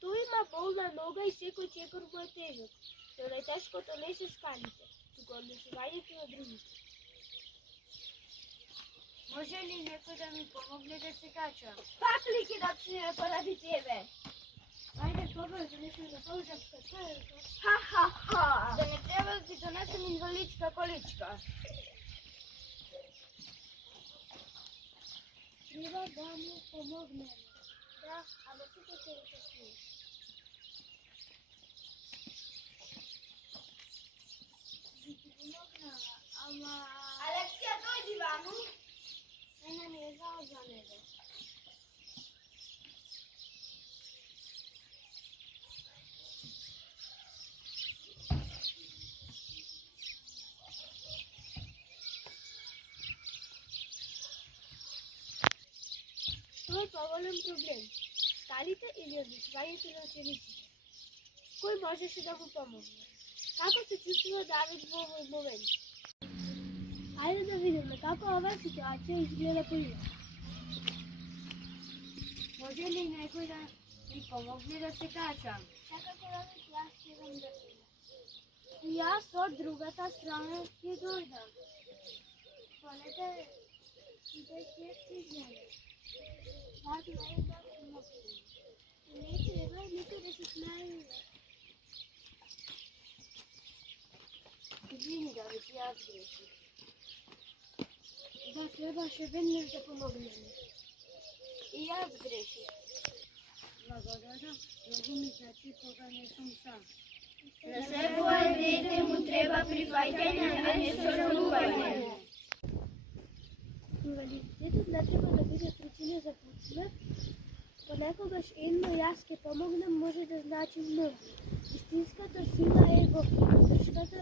Тој има болна нога и секој чекор му е тежок, но најтешкото не се скалите, туку однесувањето на другите. Може ли некој да ми помогне да се качам? Пак ли кидачија поради тебе? Ајде, побрзо, мислам да положам стакајата. Ха-ха-ха! Да не треба да ти донесем инвалидска количка. Треба да му помогнеме. Да, ама сите ќе се смеат. Би ти помогнала, ама... Алексија, дојди ваму! Мене ми е жал за него. Што е поголем проблем? Скалите или однесувањето на учениците? Кој можеше да му помогне? Како се чувствува Давид во овој момент? Ајде да видиме како оваа ситуација изгледа по него. Може ли некој да ми помогне да се качам? Секако да ми јас идам да видам. И јас од другата страна ќе дојдам. Полете и да ќе стигнеме. Вака не е да се мокри. Не треба никој да се смее. Извини, Давид, јас грешив. Да, требаше веднаш да помогнеме. И јас грешив. Благодарам, многу ми значи кога не сум сам. На секое дете му треба прифаќање, а не сожалување. Инвалидитетот не треба да биде причина за подсмев, понекогаш едно јас ке помогнам може да значи многу. Истинската сила е во поддршката,